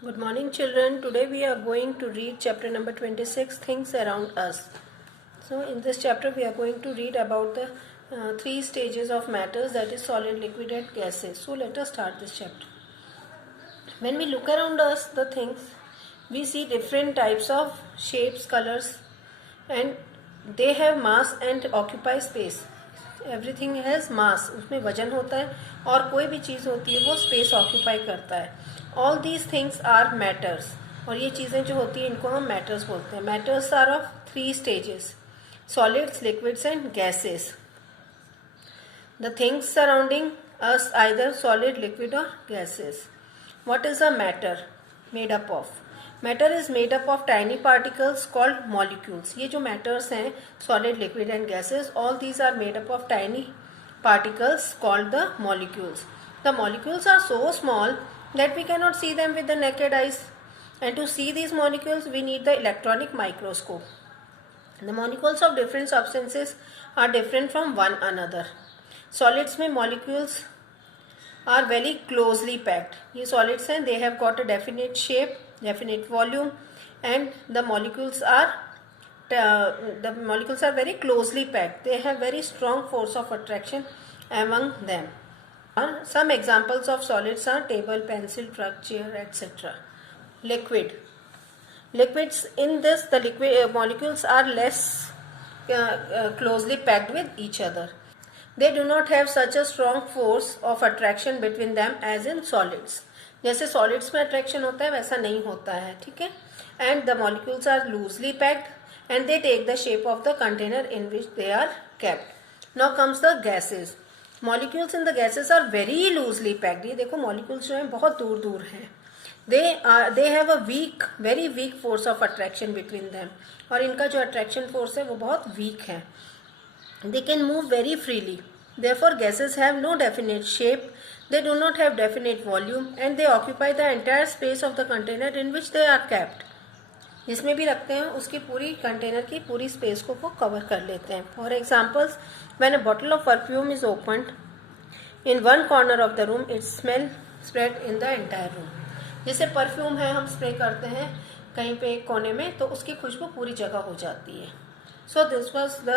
Good morning, children. Today we are going to read chapter number 26, Things Around Us. So, in this chapter, we are going to read about the three stages of matters, that is, solid, liquid, and gases. So, let us start this chapter. When we look around us, the things, we see different types of shapes, colors, and they have mass and occupy space. Everything has मास, उसमें वजन होता है और कोई भी चीज़ होती है वो स्पेस ऑक्यूपाई करता है. All these things are matters, और ये चीज़ें जो होती हैं इनको हम मैटर्स बोलते हैं. Matters are of three stages: solids, liquids and gases. The things surrounding us either solid, liquid और gases. What is a matter made up of? Matter is made up of tiny particles called molecules. ये जो matters हैं, solid, liquid and gases, all these are made up of tiny particles called the molecules. The molecules are so small that we cannot see them with the naked eyes, and to see these molecules we need the electronic microscope. The molecules of different substances are different from one another. Solids में molecules are very closely packed. ये solids हैं, they have got a definite shape, definite volume, and the molecules are very closely packed. They have very strong force of attraction among them. Some examples of solids are table, pencil, truck, chair, etc. Liquids, in this the liquid molecules are less closely packed with each other. They do not have such a strong force of attraction between them as in solids. जैसे solids में attraction होता है वैसा नहीं होता है, ठीक है. And the molecules are loosely packed and they take the shape of the container in which they are kept. Now comes the gases. Molecules in the gases are very loosely packed. ये देखो molecules जो हैं बहुत दूर दूर हैं. They have a very weak force of attraction between them. और इनका जो attraction force है वो बहुत weak है. They can move very freely. Therefore, gases have no definite shape. They do not have definite volume, and they occupy the entire space of the container in which they are kept. जिसमें भी रखते हैं उसकी पूरी container की पूरी space को वो कवर कर लेते हैं. For examples, when a bottle of perfume is opened in one corner of the room, it smell spread in the entire room. जैसे परफ्यूम है, हम स्प्रे करते हैं कहीं पे एक कोने में तो उसकी खुशबू पूरी जगह हो जाती है. So this was the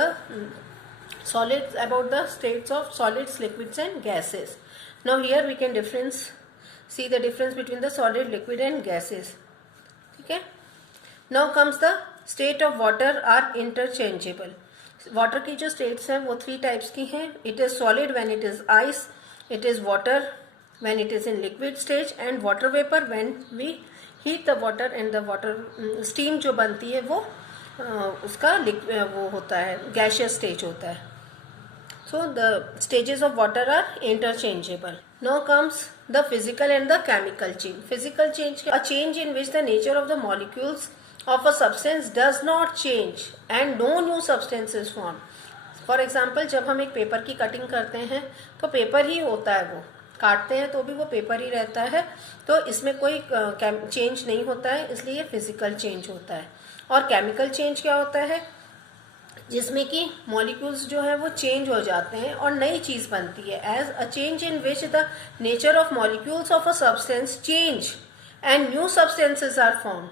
solids, about the states of solids, liquids and gases. Now here we can see the difference between the solid, liquid and gases. Okay. Now comes the state of water are interchangeable. Water की जो states हैं वो three types की हैं. It is solid when it is ice, it is water when it is in liquid stage, and water vapor when we heat the water and the water steam जो बनती है वो उसका वो होता है gaseous stage होता है. So the stages of water are interchangeable. Now comes the physical and the chemical change. Physical change, a change in which the nature of the molecules of a substance does not change and no new substance is formed. For example, जब हम एक paper की cutting करते हैं तो paper ही होता है, वो काटते हैं तो भी वो पेपर ही रहता है, तो इसमें कोई चेंज नहीं होता है, इसलिए फिजिकल चेंज होता है. और केमिकल चेंज क्या होता है? जिसमें कि मॉलिक्यूल्स जो है वो चेंज हो जाते हैं और नई चीज बनती है. As a change in which the nature of molecules of a substance change and new substances are formed.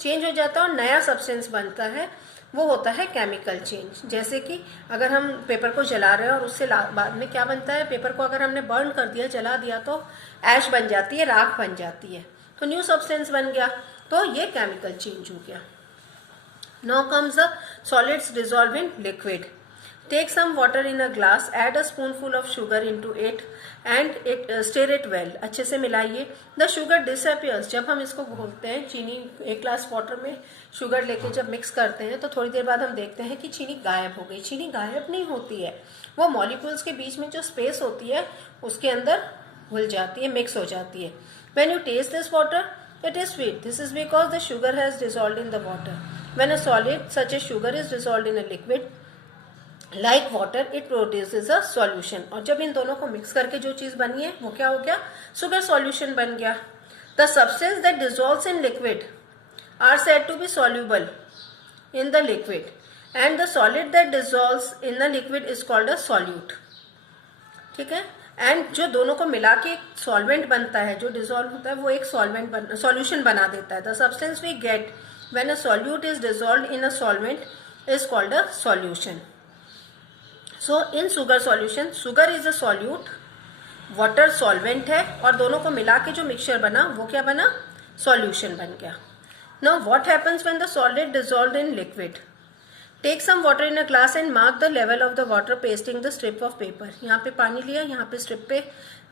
Change हो जाता है और नया सब्सटेंस बनता है, वो होता है केमिकल चेंज. जैसे कि अगर हम पेपर को जला रहे हैं और उससे बाद में क्या बनता है, पेपर को अगर हमने बर्न कर दिया, जला दिया, तो ऐश बन जाती है, राख बन जाती है, तो न्यू सब्सटेंस बन गया, तो ये केमिकल चेंज हो गया. Now comes the solids dissolve in liquid. Take some water in a glass, add a spoonful of sugar into it and stir it well. अच्छे से मिलाइए. The sugar disappears. जब हम इसको घोलते हैं, चीनी एक ग्लास वाटर में शुगर लेके जब मिक्स करते हैं तो थोड़ी देर बाद हम देखते हैं कि चीनी गायब हो गई. चीनी गायब नहीं होती है, वो मॉलिक्यूल्स के बीच में जो स्पेस होती है उसके अंदर घुल जाती है, मिक्स हो जाती है. When you taste this water, it is sweet. This is because the sugar has dissolved in the water. When a solid such as sugar is dissolved in a liquid like water, it produces a solution. और जब इन दोनों को mix करके जो चीज बनी है वो क्या हो गया? सुगर सॉल्यूशन बन गया. The substance that dissolves in liquid are said to be soluble in the liquid, and the solid that dissolves in the liquid is called a solute. ठीक है. एंड जो दोनों को मिला के सॉल्वेंट बनता है, जो डिसॉल्व होता है वो एक सॉल्यूशन बना देता है. The substance we get when a solute is dissolved in a solvent is called a solution. So in sugar solution, sugar is a solute, water solvent है, और दोनों को मिला के जो मिक्सचर बना वो क्या बना, सॉल्यूशन बन गया. Now what happens when the solid dissolved in liquid. Take some water in a glass and mark the level of the water pasting the strip of paper. यहाँ पे पानी लिया, यहाँ पे स्ट्रिप पे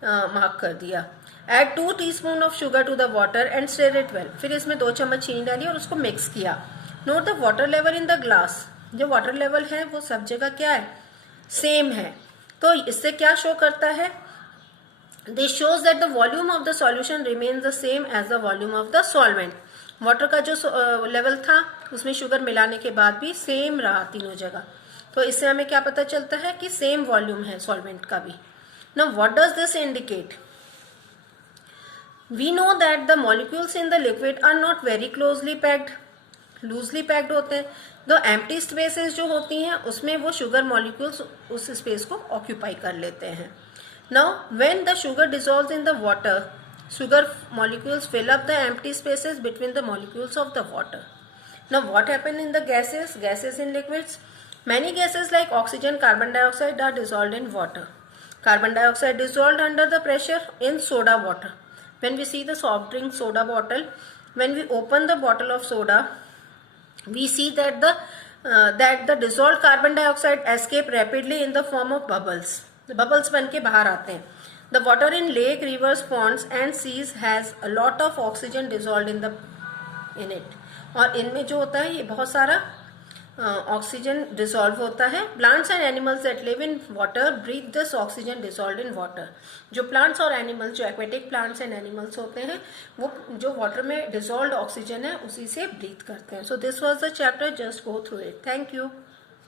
मार्क कर दिया. Add 2 teaspoon of sugar to the water and stir it well. फिर इसमें 2 चम्मच चीनी डाली और उसको मिक्स किया. Note the water level in the glass. जो वाटर लेवल है वो सब जगह क्या है, सेम है. तो इससे क्या शो करता है, this shows that the volume of the solution remains the same as the volume of the solvent. Water का जो लेवल था उसमें शुगर मिलाने के बाद भी सेम रहा तीनों जगह. तो इससे हमें क्या पता चलता है कि सेम वॉल्यूम है सॉल्वेंट का भी. Now what does this indicate. We know that the molecules in the liquid are not very closely packed, loosely packed होते हैं. द एम्प्टी स्पेसेस जो होती हैं उसमें वो शुगर मॉलिक्यूल्स उस स्पेस को ऑक्यूपाई कर लेते हैं. Now when the sugar dissolves in the water, sugar molecules fill up the empty spaces between the molecules of the water. Now what happens in the gases? Gases in liquids. Many gases like oxygen, carbon dioxide are dissolved in water. Carbon dioxide dissolved under the pressure in soda water. When we see the soft drink soda bottle, when we open the bottle of soda, we see that the dissolved carbon dioxide escape rapidly in the form of bubbles. The bubbles बन के बाहर आते हैं. The water in lake, rivers, ponds and seas has a lot of oxygen dissolved in it. और इनमें जो होता है ये बहुत सारा ऑक्सीजन डिसॉल्व होता है. Plants and animals that live in water breathe this oxygen dissolve in water. जो प्लांट्स और एनिमल्स, जो एक्वेटिक प्लांट्स एंड एनिमल्स होते हैं वो जो वाटर में डिसॉल्व ऑक्सीजन है उसी से ब्रीथ करते हैं. So this was the chapter, just go through it. Thank you.